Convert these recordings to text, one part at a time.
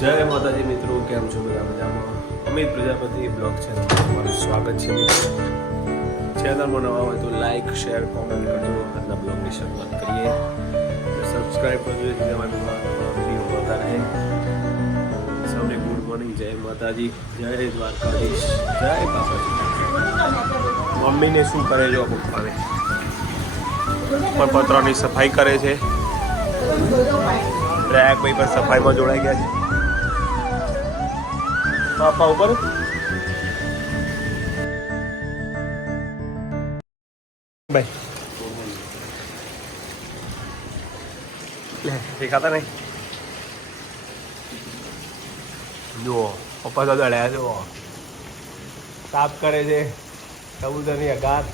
જય માતાજી મિત્રો, કેમ છો બધા મજામાં? અમિત પ્રજાપતિ બ્લોગ છે તમારું સ્વાગત છે મિત્રો. ચેનલમાં નવા હોય તો લાઇક શેર કોમેન્ટ કરજો. આજના બ્લોગની શરૂઆત કરીએ. સબસ્ક્રાઈબ કરજો, જેથી તમારી વીડિયો મળતા રહે. સૌને ગુડ મોર્નિંગ જય માતાજી. જય દ્વારકાધીશ. જય બાપાજી મમ્મીને શું કરે જો પપ્પાને? પત્રની સફાઈ કરે છે. પ્રયાગભાઈ પણ સફાઈમાં જોડાઈ ગયા છે. પાપા ઉપર. ભાઈ. લે દેખાતા નહીં? જુઓ પપ્પા તો દળ્યા જુઓ. સાફ કરે છે કબૂતરની અગાર.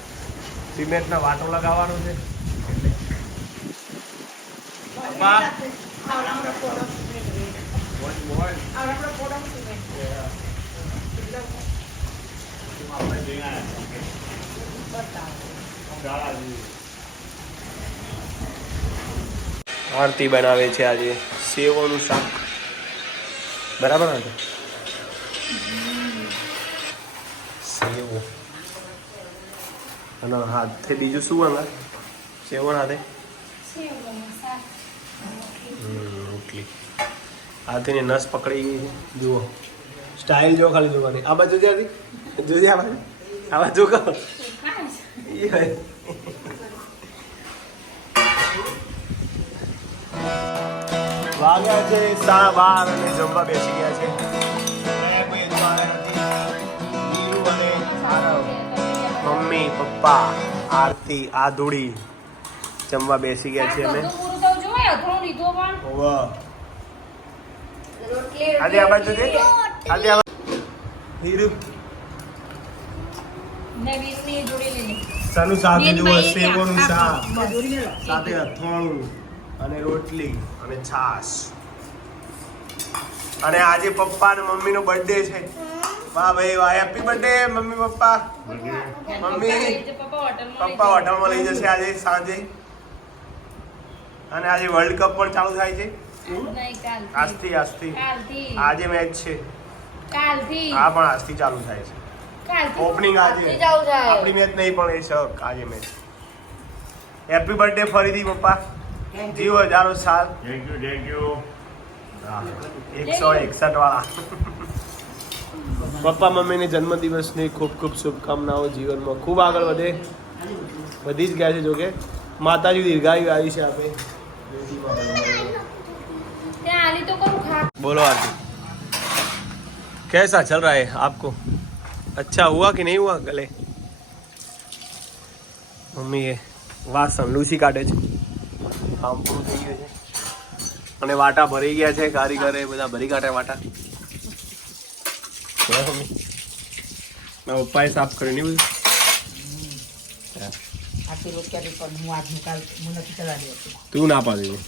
સિમેન્ટના વાટો લગાવવાનો છે. આરતી બનાવે છે આજે. સેવોનું શાક. બરાબર ને? સેવો. અને હાથે બીજું શું બનાવે? સેવો હાથે? રોટલી. હાથેની નસ પકડી ગઈ છે. જુઓ. સ્ટાઇલ જો ખાલી જોવાની. આ બાજુ જ્યાંથી? જોજે આ બાજુ. આ બાજુ કહો ઈ વાગ્યા છે સા બાર અને જમવા બેસી ગયા છે. મમ્મી પપ્પા આરતી આધુડી જમવા બેસી ગયા છે અમે. આજે આ બાજુ આજે આ સાનું શાક જુઓ સેવોનું શાક. સાથે અથાણું અને રોટલી. અને છાશ. અને આજે પપ્પા અને મમ્મીનો બર્થડે છે. વાહ ભાઈ વાહ. Happy birthday mummy papa. Mummy papa હોટલમાં લઈ જશે આજે સાંજે. અને આજે વર્લ્ડ કપ પણ ચાલુ થાય છે. આજથી આજથી. આજે મેચ છે. હા પણ આજથી ચાલુ થાય છે. ઓપનિંગ આજે. આપણી મેચ નહીં પણ એ શક આજે મેચ હેપી બર્થડે ફરીથી પપ્પા. જીવો હજારો સાલ થેન્ક યુ થેન્ક યુ એકસો એકસઠ વાળા પપ્પા મમ્મીને જન્મદિવસની ખૂબ ખૂબ શુભકામનાઓ જીવનમાં ખૂબ આગળ વધે વધી જ ગયા છે જોકે માતાજી દીર્ઘાયુ આવી છે આપે ત્યાં આલી તો કરું ખા बोलो आरती कैसा चल रहा है आपको अच्छा हुआ कि नहीं हुआ गले મમ્મી એ વાસણ લૂસી કાઢે છે કામ પૂરું થઈ ગયું છે. અને વાટા ભરી ગયા છે કારીગરે બધા ભરી કાઢે વાટા. હે પપ્પાએ સાફ કર્યું નહીં બધું? તું ના પાડી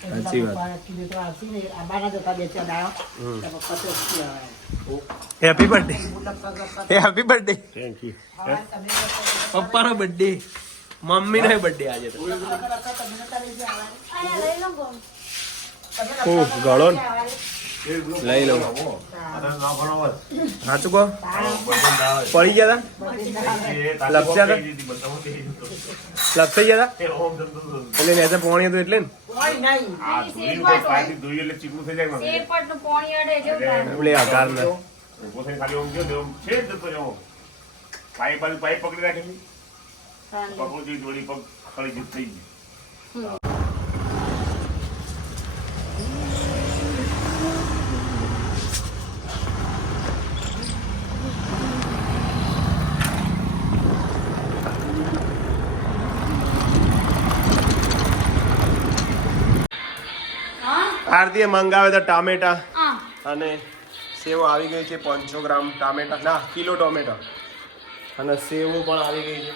સાચી વાત. Happy birthday happy birthday thank you પપ્પાનો birthday મમ્મીનો બર્થડે આજે તો. ઓહ, ગળો લઈ લઉં. હા. સાચું કહો. પડી ગયા ના. હતા લપસ્યા હતા લપસાઈ ગયા હતા એટલે નેચે પોણી હતું એટલે ને. જાય ને. ને ને પાઇપ પકડી રાખેલી. પકડું જોડી પગ ખળી થઈ ગઈ આરતીએ મંગાવે તો ટામેટા. અને સેવ આવી ગઈ છે પાંચસો ગ્રામ ટામેટા. ના કિલો ટોમેટો. અને સેવો પણ આવી ગઈ છે.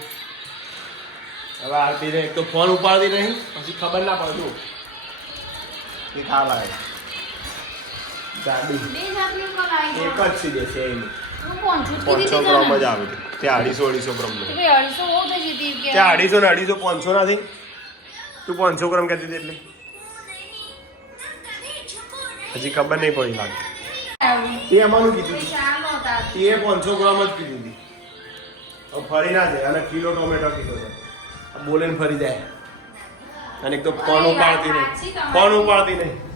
હવે આરતીને એક તો ફોન ઉપાડતી નહીં પછી ખબર ના પડતું કે ખા લાગે. ગાડી. એક જ સી છે એની. પાંચસો. જ આવે ત્યાં અઢીસો અઢીસો ગ્રામ તો નું. ભાઈ અઢીસો બહુ થઈ જતી કે. ત્યાં અઢીસો ને અઢીસો પાંચસો નથી તું પાંચસો ગ્રામ કહેતી હતી એટલે. હજી ખબર નહીં પડી લાગે. તે અમારું કીધું તે પાંચસો ગ્રામ જ કીધું હતી. હવે ફરી ના જાય. અને કિલો ટોમેટો કીધો છે. બોલે ને ફરી જાય. અને એક તો ફોન ઉપાડતી નહીં. ફોન ઉપાડતી નહીં.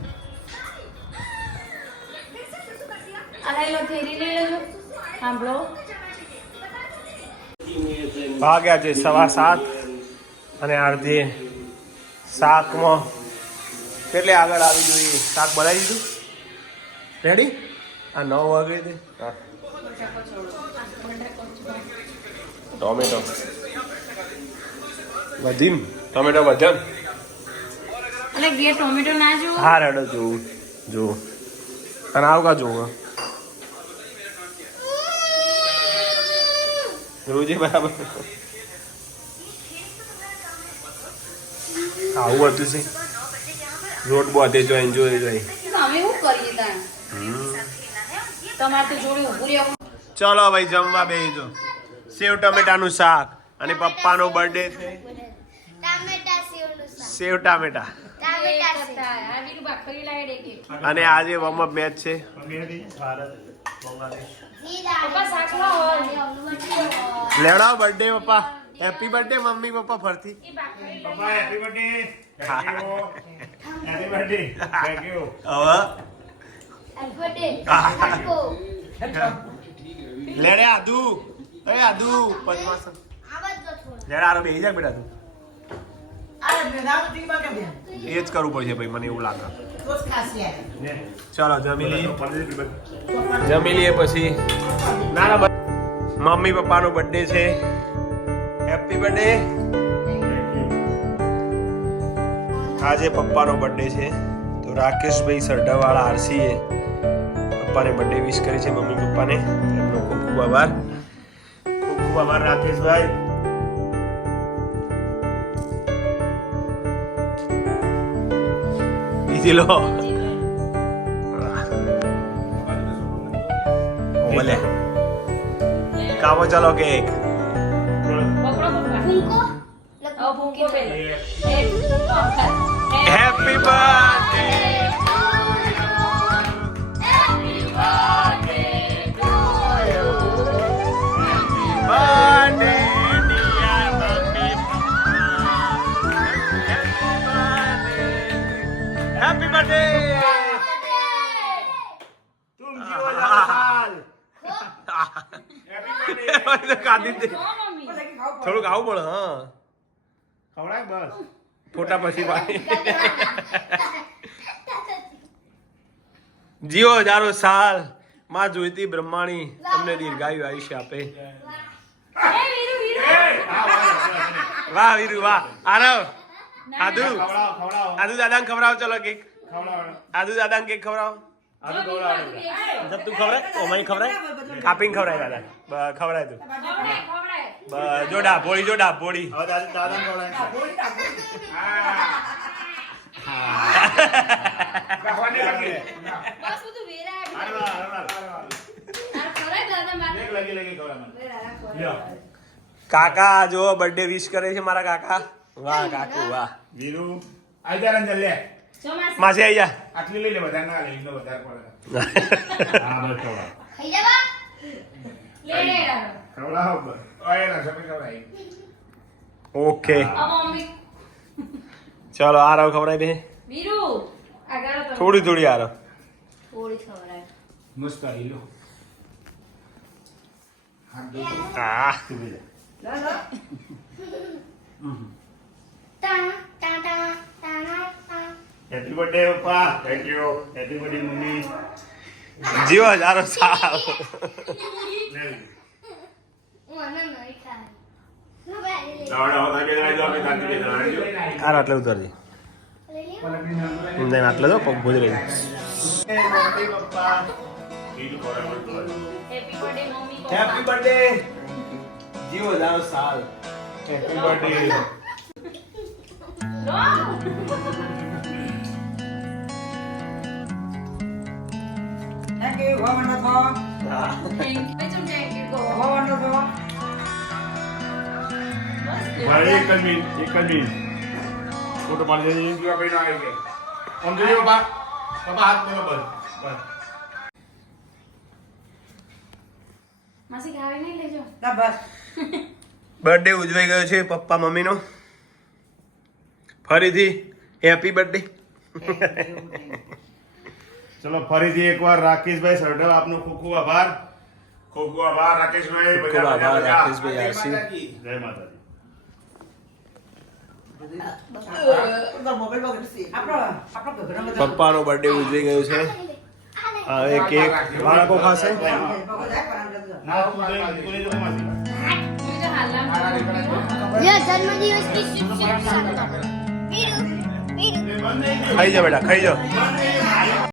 ભાગ્યા છે સવા સાત અને અડધી. શાકમાં કેટલે આગળ આવી જોઈએ? શાક બનાવી દીધું? રેડી આ નવ વાગે છે. હા. ટોમેટો વધીન ટોમેટો વધ્યા? એટલે ગે ટોમેટો ના જો હા રેડો જોવું જો અને આવ કા રોજે બરાબર. આવું હતું છે. રોડ બોતે જો એન્જોય રહી. અમે શું કરીએ તાણ? તમારે તો જોડે ઉભું રહેવું. ચલો ભાઈ જમવા બેસી સેવ ટમેટાનું શાક અને પપ્પાનો બર્થડે છે. સેવ ટામેટા. અને આજે વોર્મઅપ મેચ છે. શાક બર્થડે પપ્પા. હેપી બર્થડે મમ્મી પપ્પા ફરતી papa happy birthday happy birthday thank you હવે? લેડે આદુ. એ આદુ પદ્માસન આવાજ જો થોડો લેડે આરો બેહી જા બેટા તું. એ જ કરવું પડશે ભાઈ મને એવું લાગે. ચાલો જમી લઈએ જમી લઈએ પછી. ના ના બ- મમ્મી પપ્પાનો બર્થડે છે. હેપી બર્થડે આજે પપ્પાનો બર્થડે છે. તો રાકેશભાઈ સરડાવાળા આરસીએ પપ્પાને બર્થડે વિશ કરી છે મમ્મી પપ્પાને. એમનો ખૂબ ખૂબ આભાર. ખૂબ ખૂબ આભાર રાકેશભાઈ. બીજી લો બોલે કામો ચાલો cake happy birthday happy birthday तुम जीओ हजारों साल हैप्पी बर्थडे કાઢી દે હો મમ્મી થોડુંક આવું પડે હા ખવડાય બસ ફોટા પછી પાડી જીવો હજારો સાલ માં જોઈતી બ્રહ્માણી તમને દીર્ઘાયુ આયુષ્ય આપે એ વીરુ વીરુ વાહ વીરુ વાહ આરવ આદુ. આદુ દાદાને ખવડાવ ચલો કેક આદુ દાદાને કેક ખવડાવ. જબ તું ખવડાય ઓ મને ખવડાય કાપીને ખવડાય દાદા. ખવડાય તું. જો ડાબ ભોળી જો ડાબ ભોળી. હવે દાદા દાદા ખવડાય. ખાવાની લાગે બસ બધું વેરા હાલો હાલો આ ખવડાય દાદા મારે. એક લગી લગી ખવડાવવાનું લ્યો. કાકા જો બર્થડે વિશ કરે છે મારા કાકા. વાહ કાકુ વાહ. વીરુ આઈ જા રંજન લે. જો માસી આઈ આવી જા. આટલી લઈ લે વધારે ના લે લો વધારે પડે. હા બસ ખાઈ જવા લે. ખવડાવો ઓય ના સમી ખવડાઈ ઓકે. આ ચલો આરવ ખવડાય દે. વીરુ આગળ તો. થોડી થોડી આરવ થોડી ખવડાઈ મસ્ત આઈ લો. હા હા. બી જા ta ta happy birthday papa thank you happy birthday mummy જીવો હજારો તાકી આર આટલે ઉતરજી. આટલે પગ હેપી બર્થડે જીવો હજારો સાલ happy birthday Thank you, What wonderful. Thank you. Wow, wonderful. ભાઈ એક જ મિનિટ એક જ મિનિટ. ફોટો પાડી દેજે. જીવા ભાઈ આવી ગયા આમ જોજો બાપા. બાબા હાથ મેલો બસ. બસ. માસી ખાવી નહીં લેજો. ના બસ. બર્થડે ઉજવાઈ ગયો છે પપ્પા મમ્મીનો. ફરીથી હેપી બર્થડે ચલો ફરીથી એકવાર રાકેશભાઈ સરડલ આપનો ખૂબ ખૂબ આભાર. ખૂબ ખૂબ આભાર રાકેશભાઈ. ખૂબ આભાર રાકેશભાઈ આરસી જય માતાજી. પપ્પાનો બર્થડે ઉજવી ગયો છે. હવે કેક બાળકો ખાશે? જન્મદિવસની શુભેચ્છા વીરુ વીરુ ખાઈ જા બેટા ખાઈ જા